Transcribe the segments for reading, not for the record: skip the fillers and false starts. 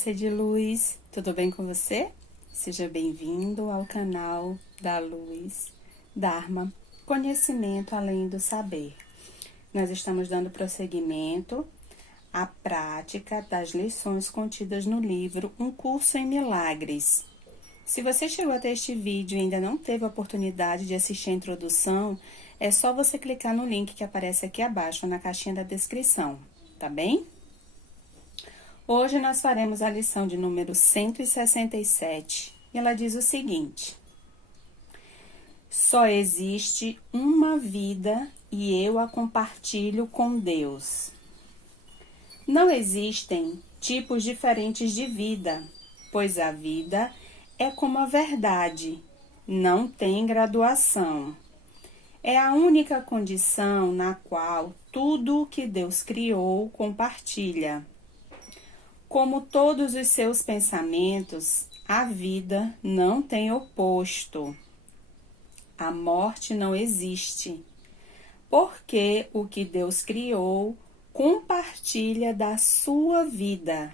ser de luz, tudo bem com você? Seja bem-vindo ao canal da Luz, Dharma, Conhecimento Além do Saber. Nós estamos dando prosseguimento à prática das lições contidas no livro Um Curso em Milagres. Se você chegou até este vídeo e ainda não teve a oportunidade de assistir a introdução, é só você clicar no link que aparece aqui abaixo na caixinha da descrição, tá bem? Hoje nós faremos a lição de número 167 e ela diz o seguinte: só existe uma vida e eu a compartilho com Deus. Não existem tipos diferentes de vida, pois a vida é como a verdade, não tem graduação. É a única condição na qual tudo o que Deus criou compartilha. Como todos os seus pensamentos, a vida não tem oposto. A morte não existe, porque o que Deus criou compartilha da sua vida.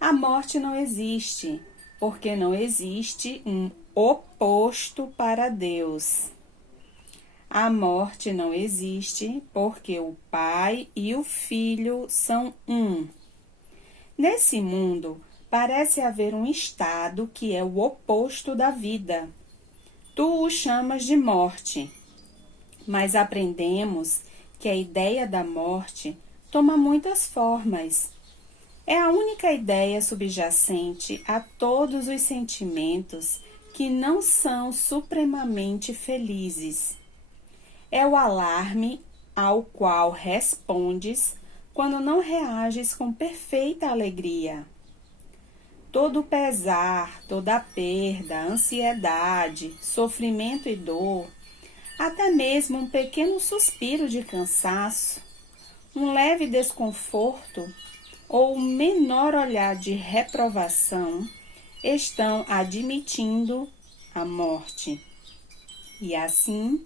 A morte não existe, porque não existe um oposto para Deus. A morte não existe, porque o Pai e o Filho são um. Nesse mundo, parece haver um estado que é o oposto da vida. Tu o chamas de morte, mas aprendemos que a ideia da morte toma muitas formas. É a única ideia subjacente a todos os sentimentos que não são supremamente felizes. É o alarme ao qual respondes quando não reages com perfeita alegria. Todo pesar, toda perda, ansiedade, sofrimento e dor, até mesmo um pequeno suspiro de cansaço, um leve desconforto ou um menor olhar de reprovação estão admitindo a morte. E assim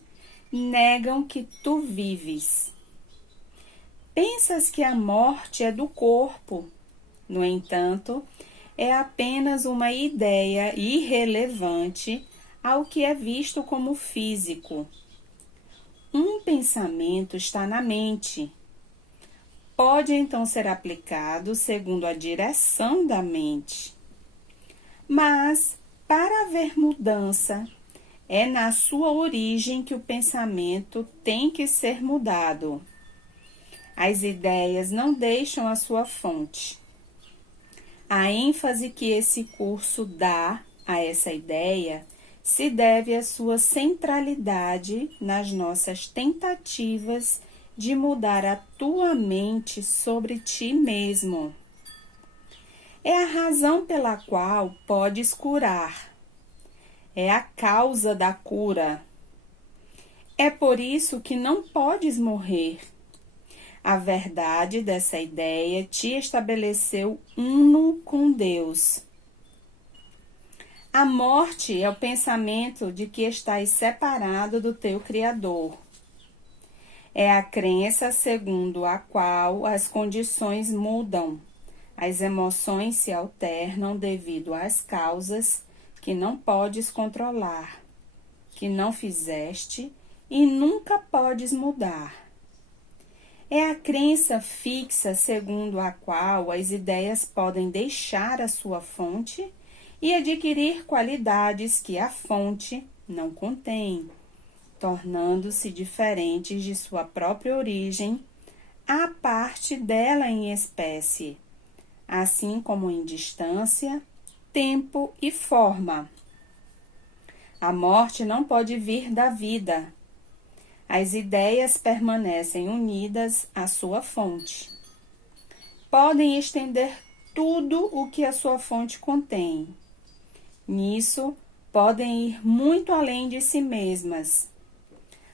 negam que tu vives. Pensas que a morte é do corpo. No entanto, é apenas uma ideia irrelevante ao que é visto como físico. Um pensamento está na mente. Pode então ser aplicado segundo a direção da mente. Mas, para haver mudança, é na sua origem que o pensamento tem que ser mudado. As ideias não deixam a sua fonte. A ênfase que esse curso dá a essa ideia se deve à sua centralidade nas nossas tentativas de mudar a tua mente sobre ti mesmo. É a razão pela qual podes curar. É a causa da cura. É por isso que não podes morrer. A verdade dessa ideia te estabeleceu uno com Deus. A morte é o pensamento de que estás separado do teu Criador. É a crença segundo a qual as condições mudam, as emoções se alternam devido às causas que não podes controlar, que não fizeste e nunca podes mudar. É a crença fixa segundo a qual as ideias podem deixar a sua fonte e adquirir qualidades que a fonte não contém, tornando-se diferentes de sua própria origem, à parte dela em espécie, assim como em distância, tempo e forma. A morte não pode vir da vida. As ideias permanecem unidas à sua fonte. Podem estender tudo o que a sua fonte contém. Nisso, podem ir muito além de si mesmas,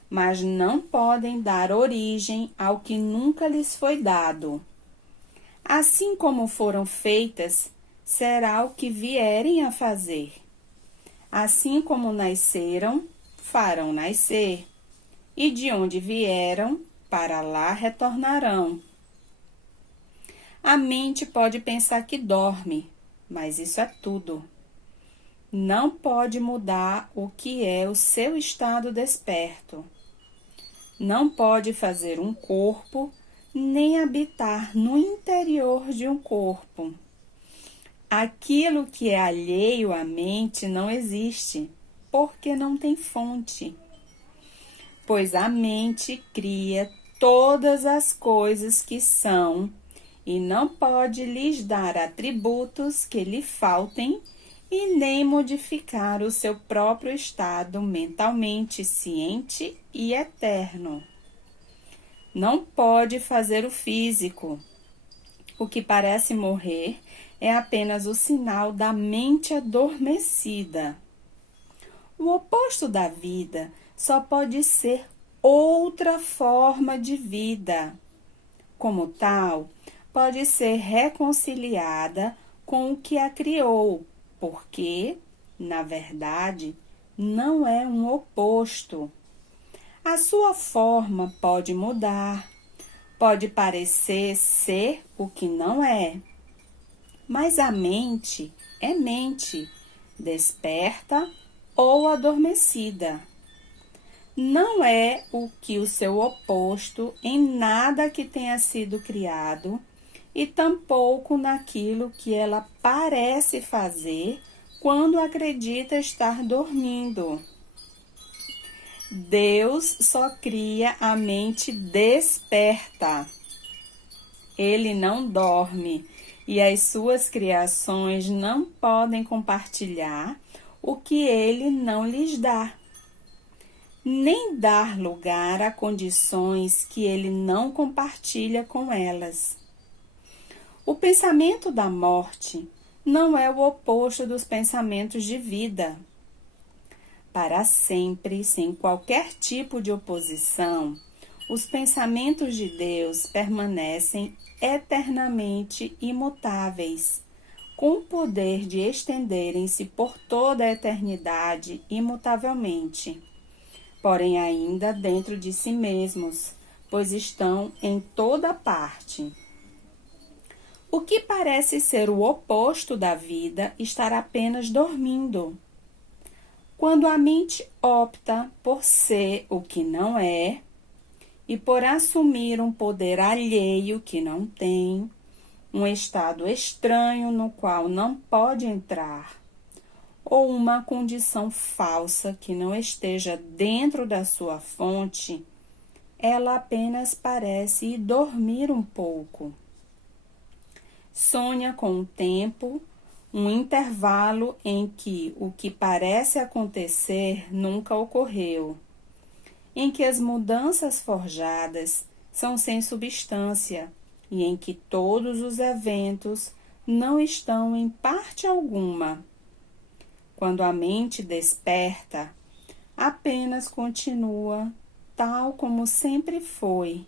mas não podem dar origem ao que nunca lhes foi dado. Assim como foram feitas, será o que vierem a fazer. Assim como nasceram, farão nascer. E de onde vieram, para lá retornarão. A mente pode pensar que dorme, mas isso é tudo. Não pode mudar o que é o seu estado desperto. Não pode fazer um corpo, nem habitar no interior de um corpo. Aquilo que é alheio à mente não existe, porque não tem fonte. Pois a mente cria todas as coisas que são e não pode lhes dar atributos que lhe faltem e nem modificar o seu próprio estado mentalmente ciente e eterno. Não pode fazer o físico. O que parece morrer é apenas o sinal da mente adormecida. O oposto da vida só pode ser outra forma de vida. Como tal, pode ser reconciliada com o que a criou, porque, na verdade, não é um oposto. A sua forma pode mudar, pode parecer ser o que não é, mas a mente é mente, desperta ou adormecida. Não é o que o seu oposto em nada que tenha sido criado e tampouco naquilo que ela parece fazer quando acredita estar dormindo. Deus só cria a mente desperta. Ele não dorme e as suas criações não podem compartilhar o que ele não lhes dá, nem dar lugar a condições que ele não compartilha com elas. O pensamento da morte não é o oposto dos pensamentos de vida. Para sempre, sem qualquer tipo de oposição, os pensamentos de Deus permanecem eternamente imutáveis, com o poder de estenderem-se por toda a eternidade imutavelmente, porém ainda dentro de si mesmos, pois estão em toda parte. O que parece ser o oposto da vida estará apenas dormindo. Quando a mente opta por ser o que não é e por assumir um poder alheio que não tem, um estado estranho no qual não pode entrar, ou uma condição falsa que não esteja dentro da sua fonte, ela apenas parece ir dormir um pouco. Sonha com o tempo, um intervalo em que o que parece acontecer nunca ocorreu, em que as mudanças forjadas são sem substância e em que todos os eventos não estão em parte alguma. Quando a mente desperta, apenas continua tal como sempre foi.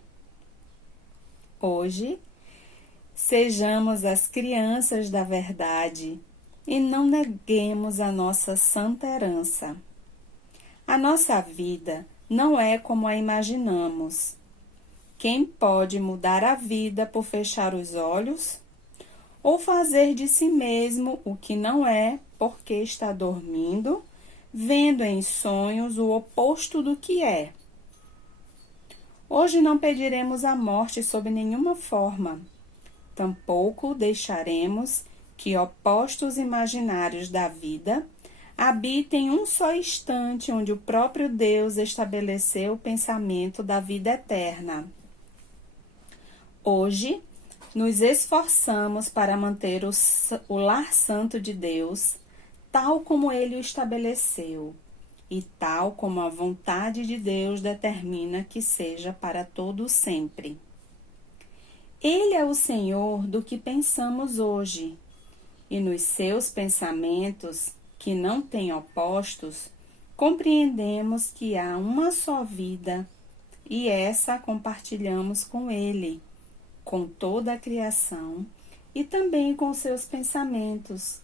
Hoje, sejamos as crianças da verdade e não neguemos a nossa santa herança. A nossa vida não é como a imaginamos. Quem pode mudar a vida por fechar os olhos? Ou fazer de si mesmo o que não é porque está dormindo, vendo em sonhos o oposto do que é? Hoje não pediremos a morte sob nenhuma forma. Tampouco deixaremos que opostos imaginários da vida habitem um só instante onde o próprio Deus estabeleceu o pensamento da vida eterna. Hoje, nos esforçamos para manter o lar santo de Deus, tal como ele o estabeleceu, e tal como a vontade de Deus determina que seja para todo sempre. Ele é o Senhor do que pensamos hoje, e nos seus pensamentos, que não têm opostos, compreendemos que há uma só vida, e essa compartilhamos com Ele, com toda a criação, e também com seus pensamentos,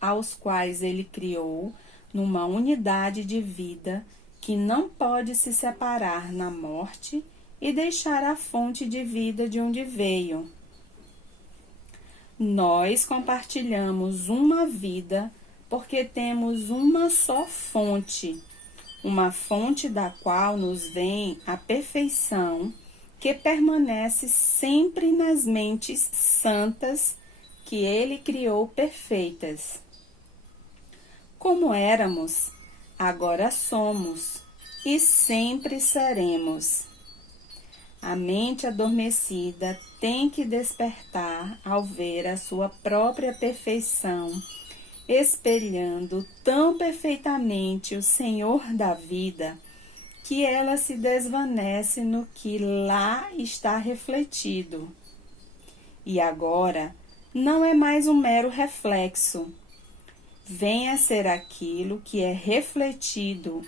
aos quais Ele criou numa unidade de vida que não pode se separar na morte e deixar a fonte de vida de onde veio. Nós compartilhamos uma vida porque temos uma só fonte, uma fonte da qual nos vem a perfeição que permanece sempre nas mentes santas que Ele criou perfeitas. Como éramos, agora somos e sempre seremos. A mente adormecida tem que despertar ao ver a sua própria perfeição, espelhando tão perfeitamente o Senhor da vida, que ela se desvanece no que lá está refletido. E agora não é mais um mero reflexo, vem a ser aquilo que é refletido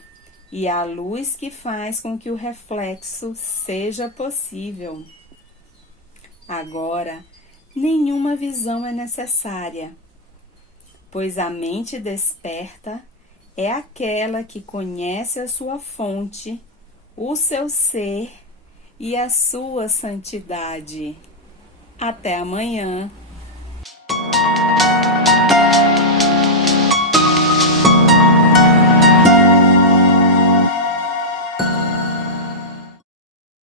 e a luz que faz com que o reflexo seja possível. Agora, nenhuma visão é necessária, pois a mente desperta é aquela que conhece a sua fonte, o seu ser e a sua santidade. Até amanhã.